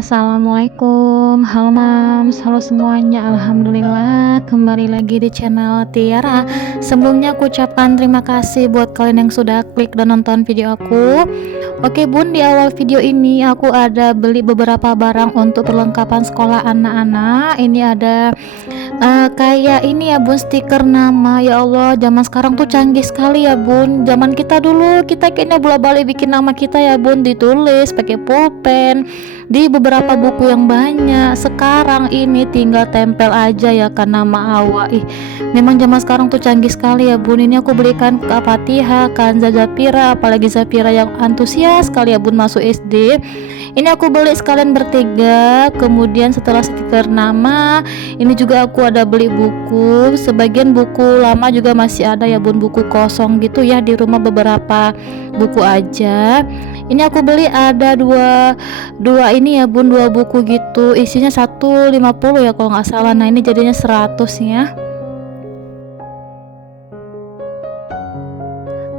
Assalamualaikum, halo Mams, halo semuanya. Alhamdulillah kembali lagi di channel Tiara. Sebelumnya aku ucapkan terima kasih buat kalian yang sudah klik dan nonton video aku. Oke bun, di awal video ini aku ada beli beberapa barang untuk perlengkapan sekolah anak-anak. Ini ada kayak ini ya bun, stiker nama. Ya Allah, zaman sekarang tuh canggih sekali ya bun. Zaman kita dulu kita kayaknya bola-balik bikin nama kita ya bun, ditulis pakai pulpen di beberapa buku yang banyak. Sekarang ini tinggal tempel aja ya kan nama awak. Memang zaman sekarang tuh canggih sekali ya bun. Ini aku belikan ke Fatihah, Kanza, Zafira, apalagi Zafira yang antusias sekali ya bun masuk SD. Ini aku beli sekalian bertiga. Kemudian setelah stiker nama, ini juga aku ada beli buku. Sebagian buku lama juga masih ada ya bun, buku kosong gitu ya di rumah, beberapa buku aja. Ini aku beli ada dua ini ya bun, dua buku gitu, isinya 150 ya kalau nggak salah. Nah ini jadinya 100 ya.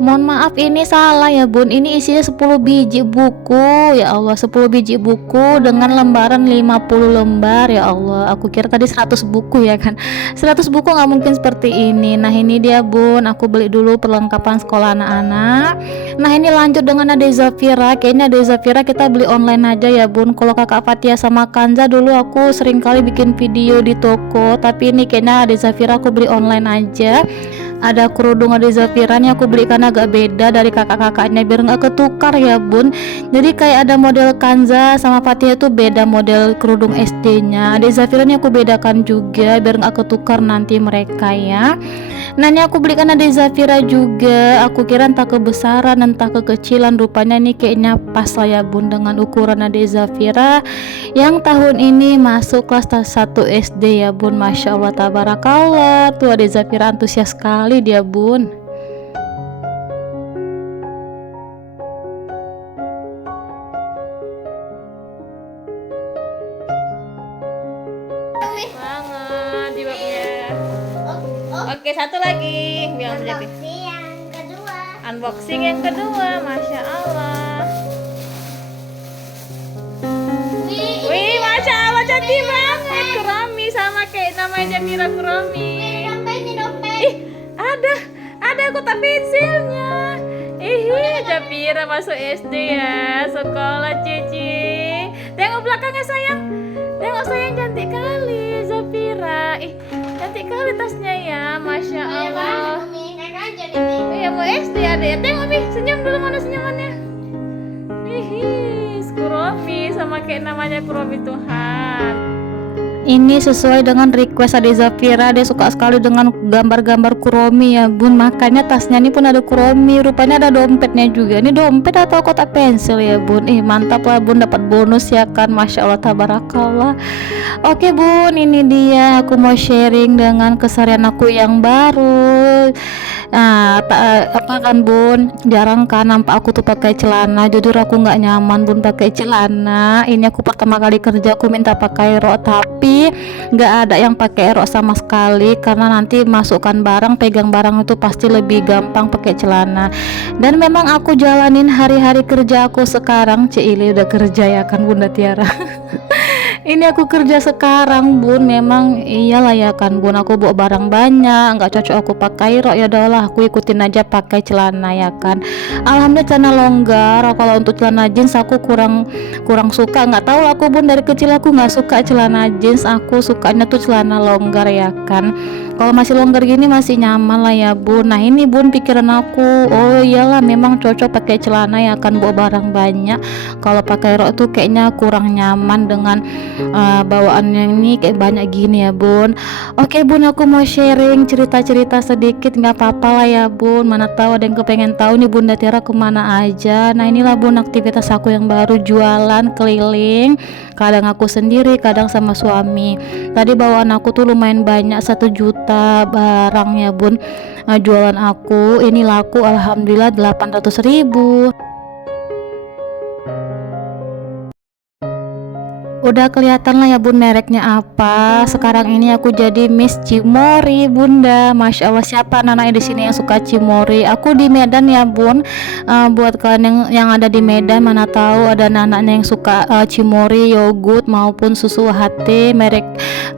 Mohon maaf ini salah ya bun, ini isinya 10 biji buku. Ya Allah, 10 biji buku dengan lembaran 50 lembar. Ya Allah, aku kira tadi 100 buku ya kan. 100 buku nggak mungkin seperti ini. Nah ini dia bun, aku beli dulu perlengkapan sekolah anak-anak. Nah ini lanjut dengan Ade Zafira. Kayaknya Ade Zafira kita beli online aja ya bun. Kalau kakak Fatia sama Kanza dulu aku sering kali bikin video di toko, tapi ini kayaknya Ade Zafira aku beli online aja. Ada kerudung Ade Zafira nih aku belikan agak beda dari kakak-kakaknya biar nggak ketukar ya bun. Jadi kayak ada model Kanza sama Fatia itu beda model kerudung SD-nya. Ade Zafira nih aku bedakan juga biar nggak ketukar nanti mereka ya. Nah ini aku belikan Ade Zafira juga. Aku kira entah kebesaran entah kekecilan, rupanya nih kayaknya pas lah ya bun dengan ukuran Ade Zafira yang tahun ini masuk kelas 1 SD ya bun. Masya Allah tabarakallah, tuh Ade Zafira antusias sekali dia bun. Banget di babnya. Oke, satu lagi bilang jadi unboxing yang kedua. Masya Allah. Wih, Masya Allah cantik banget. Kuromi sama kayak namanya Mira Kuromi. Ih, ada kotak pensilnya. Zafira masuk SD ya, sekolah Cici. Tengok belakangnya sayang. Tengok sayang, cantik kali Zafira. Cantik kali tasnya ya, Masya Allah. Iya mau SD ada ya. Tengok nih, senyum dulu, mana senyumannya. Kuromi sama kayak namanya Kuromi Tuhan. Ini sesuai dengan request Ade Zafira, dia suka sekali dengan gambar-gambar Kuromi ya bun. Makanya tasnya ini pun ada Kuromi, rupanya ada dompetnya juga. Ini dompet atau kotak pensil ya bun. Mantap lah bun, dapat bonus ya kan. Masya Allah tabarakallah. Oke bun, ini dia aku mau sharing dengan keseharian aku yang baru. Nah, apa kan bun, jarang kan nampak aku tuh pakai celana. Jujur aku nggak nyaman bun pakai celana. Ini aku pertama kali kerja aku minta pakai rok, tapi nggak ada yang pakai rok sama sekali karena nanti masukkan barang, pegang barang itu pasti lebih gampang pakai celana. Dan memang aku jalanin hari-hari kerja aku sekarang. Cili udah kerja ya kan Bunda Tiara. Ini aku kerja sekarang bun, memang iyalah ya kan bun, aku bawa barang banyak, nggak cocok aku pakai rok, ya udahlah aku ikutin aja pakai celana ya kan. Alhamdulillah celana longgar. Kalau untuk celana jeans aku kurang suka, nggak tahu aku bun, dari kecil aku nggak suka celana jeans, aku sukanya tuh celana longgar ya kan. Kalau masih longgar gini masih nyaman lah ya bun. Nah ini bun pikiran aku, oh iyalah memang cocok pakai celana ya kan, bawa barang banyak. Kalau pakai rok tuh kayaknya kurang nyaman dengan bawaannya ini kayak banyak gini ya bun. Oke bun, aku mau sharing cerita-cerita sedikit, nggak apa-apa lah ya bun, mana tahu ada yang kepengen tahu nih Bunda Tiara kemana aja. Nah inilah bun aktivitas aku yang baru, jualan keliling, kadang aku sendiri kadang sama suami. Tadi bawaan aku tuh lumayan banyak, 1 juta barang ya bun. Jualan aku ini laku alhamdulillah 800.000. Udah kelihatan lah ya bun mereknya apa. Sekarang ini aku jadi Miss Cimory bunda. Masya Allah, siapa anak-anak di sini yang suka Cimory? Aku di Medan ya bun. Buat kalian yang ada di Medan, mana tahu ada anak-anaknya yang suka Cimory yogurt maupun susu UHT merek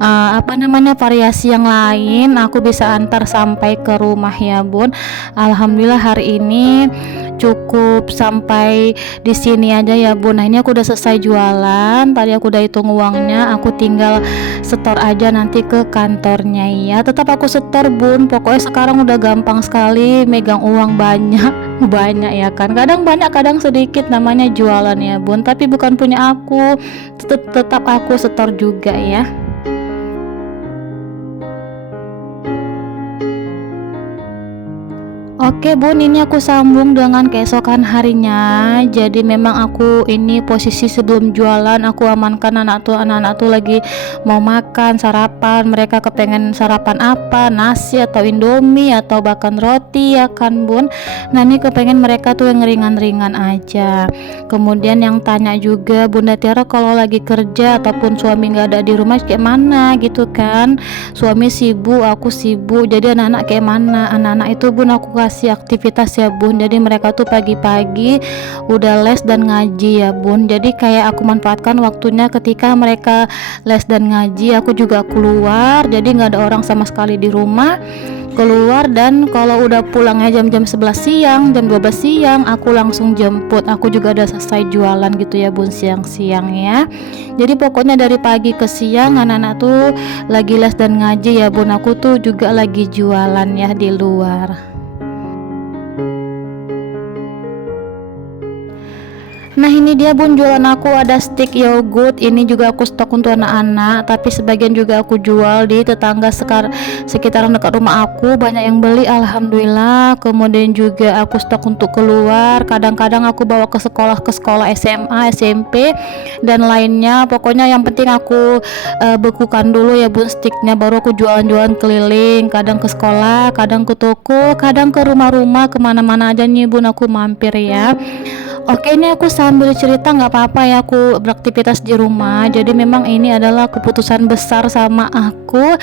apa namanya variasi yang lain, aku bisa antar sampai ke rumah ya bun. Alhamdulillah hari ini cukup sampai di sini aja ya bun. Nah ini aku udah selesai jualan, tadi aku udah hitung uangnya, aku tinggal setor aja nanti ke kantornya ya. Tetap aku setor bun, pokoknya sekarang udah gampang sekali megang uang banyak banyak ya kan, kadang banyak kadang sedikit, namanya jualan ya bun, tapi bukan punya aku, tetap aku setor juga ya. Oke bun, ini aku sambung dengan keesokan harinya. Jadi memang aku ini posisi sebelum jualan, aku amankan anak-anak tuh lagi mau makan sarapan. Mereka kepengen sarapan apa, nasi atau indomie atau bahkan roti ya kan bun. Nah ini kepengen mereka tuh yang ringan-ringan aja. Kemudian yang tanya juga, Bunda Tiara kalau lagi kerja ataupun suami nggak ada di rumah kayak mana gitu kan. Suami sibuk, aku sibuk, jadi anak-anak kayak mana? Anak-anak itu bun aku kasih aktivitas ya bun, jadi mereka tuh pagi-pagi udah les dan ngaji ya bun. Jadi kayak aku manfaatkan waktunya ketika mereka les dan ngaji, aku juga keluar, jadi nggak ada orang sama sekali di rumah, keluar. Dan kalau udah pulangnya jam-jam 11 siang, jam 12 siang, aku langsung jemput. Aku juga udah selesai jualan gitu ya bun, siang-siang ya. Jadi pokoknya dari pagi ke siang anak-anak tuh lagi les dan ngaji ya bun, aku tuh juga lagi jualan ya di luar. Nah ini dia bun jualan aku, ada stik yogurt, ini juga aku stok untuk anak-anak, tapi sebagian juga aku jual di tetangga sekitaran dekat rumah aku, banyak yang beli alhamdulillah. Kemudian juga aku stok untuk keluar, kadang-kadang aku bawa ke sekolah SMA, SMP dan lainnya. Pokoknya yang penting aku bekukan dulu ya bun stiknya, baru aku jualan-jualan keliling, kadang ke sekolah, kadang ke toko, kadang ke rumah-rumah, kemana-mana aja nih bun aku mampir ya. Oke, ini aku sambil cerita nggak apa-apa ya, aku beraktivitas di rumah. Jadi memang ini adalah keputusan besar sama aku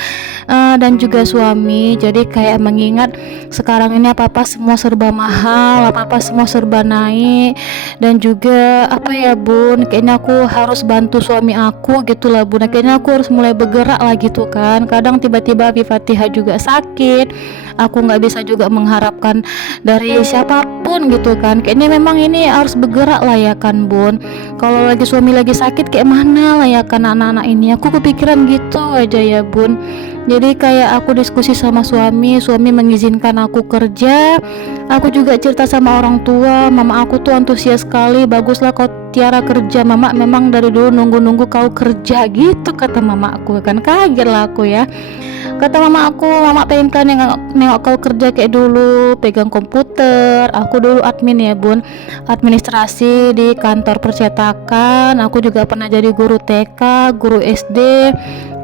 dan juga suami. Jadi kayak mengingat sekarang ini apa-apa semua serba mahal, apa-apa semua serba naik, dan juga apa ya bun, kayaknya aku harus bantu suami aku gitu lah bun. Kayaknya aku harus mulai bergerak lah gitu kan. Kadang tiba-tiba Fatihah juga sakit, aku nggak bisa juga mengharapkan dari siapapun gitu kan. Kayaknya memang ini harus bergerak lah ya kan bun. Kalau lagi suami lagi sakit kayak mana lah ya kan anak-anak ini, aku kepikiran gitu aja ya bun. Jadi kayak aku diskusi sama suami mengizinkan aku kerja. Aku juga cerita sama orang tua, mama aku tuh antusias sekali, baguslah kau Tiara kerja, mama memang dari dulu nunggu-nunggu kau kerja gitu kata mama aku kan. Kaget lah aku ya. Kata mama aku, mama pengen kan nengok kau kerja kayak dulu, pegang komputer. Aku dulu admin ya bun, administrasi di kantor percetakan. Aku juga pernah jadi guru TK, guru SD,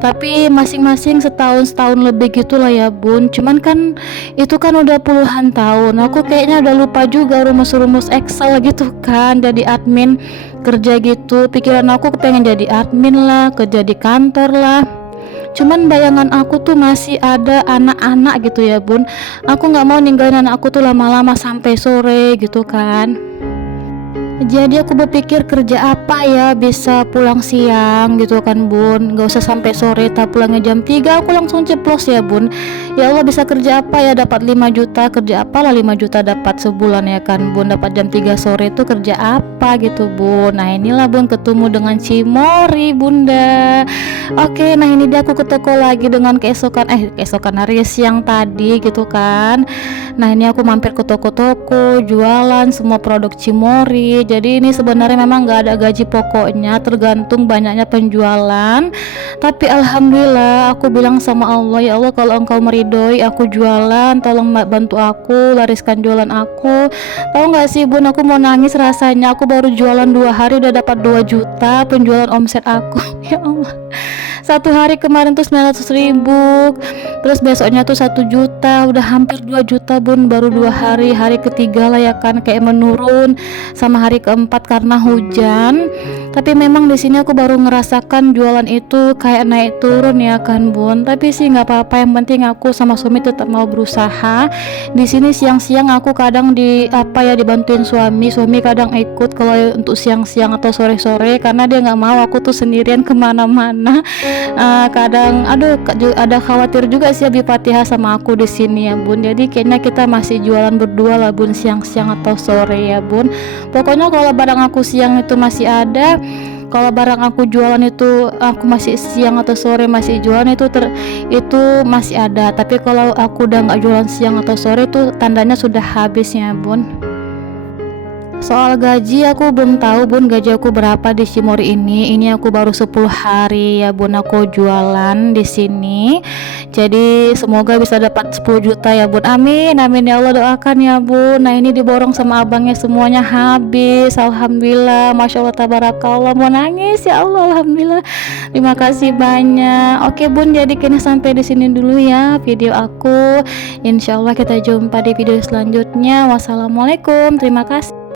tapi masing-masing setahun lebih gitulah ya bun. Cuman kan itu kan udah puluhan tahun, aku kayaknya udah lupa juga rumus-rumus Excel gitu kan. Jadi admin kerja gitu, pikiran aku kepengen jadi admin lah, kerja di kantor lah. Cuman bayangan aku tuh masih ada anak-anak gitu ya bun. Aku nggak mau ninggalin anak aku tuh lama-lama sampai sore gitu kan. Jadi aku berpikir kerja apa ya bisa pulang siang gitu kan bun, gak usah sampai sore, tak pulangnya jam 3 aku langsung ceplos ya bun. Ya Allah, bisa kerja apa ya dapat 5 juta, kerja apalah 5 juta dapat sebulan ya kan bun, dapat jam 3 sore itu kerja apa gitu bun. Nah inilah bun ketemu dengan Cimory bunda. Oke, nah ini dia aku ke toko lagi dengan keesokan hari siang tadi gitu kan. Nah ini aku mampir ke toko-toko jualan semua produk Cimory. Jadi ini sebenarnya memang gak ada gaji pokoknya, tergantung banyaknya penjualan. Tapi alhamdulillah aku bilang sama Allah, ya Allah kalau engkau meridhoi aku jualan, tolong bantu aku, lariskan jualan aku. Tahu gak sih bun, aku mau nangis rasanya. Aku baru jualan 2 hari udah dapat 2 juta penjualan omset aku. Ya Allah, satu hari kemarin tuh 900.000, terus besoknya tuh 1 juta, udah hampir 2 juta bun baru 2 hari. Hari ketiga lah ya kan kayak menurun, sama hari keempat karena hujan. Tapi memang di sini aku baru ngerasakan jualan itu kayak naik turun ya kan bun. Tapi sih nggak apa-apa, yang penting aku sama suami tetap mau berusaha. Di sini siang-siang aku kadang dibantuin suami. Suami kadang ikut kalau untuk siang-siang atau sore-sore, karena dia nggak mau aku tuh sendirian kemana-mana. Kadang ada khawatir juga sih Abi Fatihah sama aku di sini ya bun. Jadi kayaknya kita masih jualan berdua lah bun, siang-siang atau sore ya bun. Pokoknya kalau barang aku siang itu masih ada, kalau barang aku jualan itu aku masih siang atau sore masih jualan itu masih ada. Tapi kalau aku udah nggak jualan siang atau sore itu tandanya sudah habisnya bun. Soal gaji aku belum tahu bun, gaji aku berapa di Cimory ini. Ini aku baru 10 hari ya bun aku jualan di sini. Jadi semoga bisa dapat 10 juta ya bun. Amin amin ya Allah, doakan ya bun. Nah ini diborong sama abangnya semuanya habis. Alhamdulillah, Masya Allah tabarakallah, mau nangis ya Allah. Alhamdulillah, terima kasih banyak. Oke bun, jadi kini sampai di sini dulu ya video aku. Insya Allah kita jumpa di video selanjutnya. Wassalamualaikum, terima kasih.